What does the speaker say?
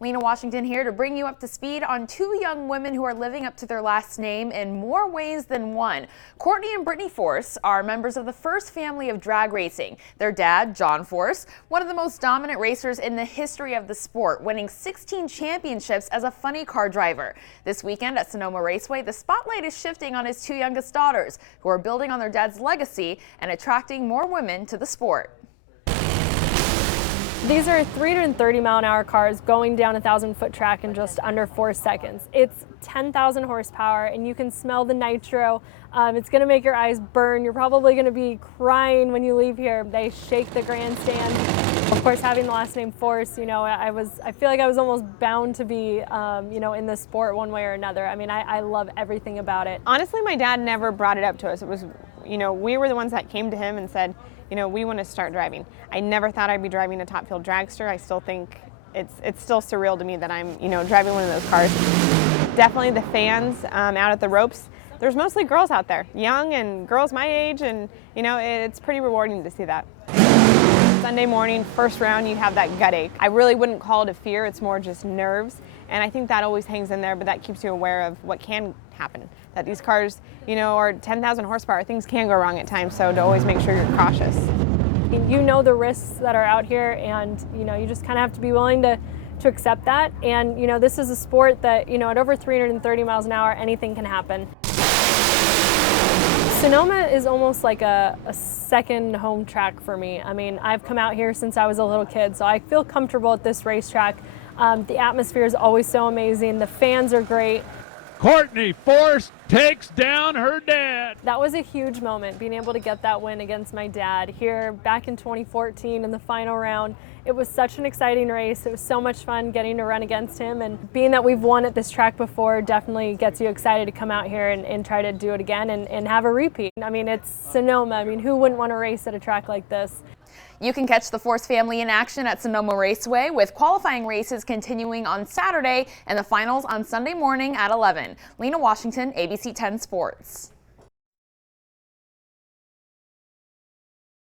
Lena Washington here to bring you up to speed on two young women who are living up to their last name in more ways than one. Courtney and Brittany Force are members of the first family of drag racing. Their dad, John Force, one of the most dominant racers in the history of the sport, winning 16 championships as a funny car driver. This weekend at Sonoma Raceway, the spotlight is shifting on his two youngest daughters, who are building on their dad's legacy and attracting more women to the sport. These are 330-mile-an-hour cars going down a 1,000-foot track in just under 4 seconds. It's 10,000 horsepower, and you can smell the nitro. It's going to make your eyes burn. You're probably going to be crying when you leave here. They shake the grandstand. Of course, having the last name Force, I feel like I was almost bound to be, in this sport one way or another. I mean, I love everything about it. Honestly, my dad never brought it up to us. It was, we were the ones that came to him and said, we want to start driving. I never thought I'd be driving a top fuel dragster. I still think it's still surreal to me that I'm, driving one of those cars. Definitely the fans out at the ropes. There's mostly girls out there, young and girls my age, and it's pretty rewarding to see that. Sunday morning, first round, you have that gut ache. I really wouldn't call it a fear, it's more just nerves. And I think that always hangs in there, but that keeps you aware of what can happen. That these cars, are 10,000 horsepower, things can go wrong at times, so to always make sure you're cautious. You know the risks that are out here, and you just kind of have to be willing to accept that. And this is a sport that, at over 330 miles an hour, anything can happen. Sonoma is almost like a second home track for me. I mean, I've come out here since I was a little kid, so I feel comfortable at this racetrack. The atmosphere is always so amazing. The fans are great. Courtney Force takes down her dad. That was a huge moment, being able to get that win against my dad here back in 2014 in the final round. It was such an exciting race. It was so much fun getting to run against him, and being that we've won at this track before definitely gets you excited to come out here and try to do it again and have a repeat. I mean, it's Sonoma. I mean, who wouldn't want to race at a track like this? You can catch the Force family in action at Sonoma Raceway, with qualifying races continuing on Saturday and the finals on Sunday morning at 11. Lena Washington, ABC 10 Sports.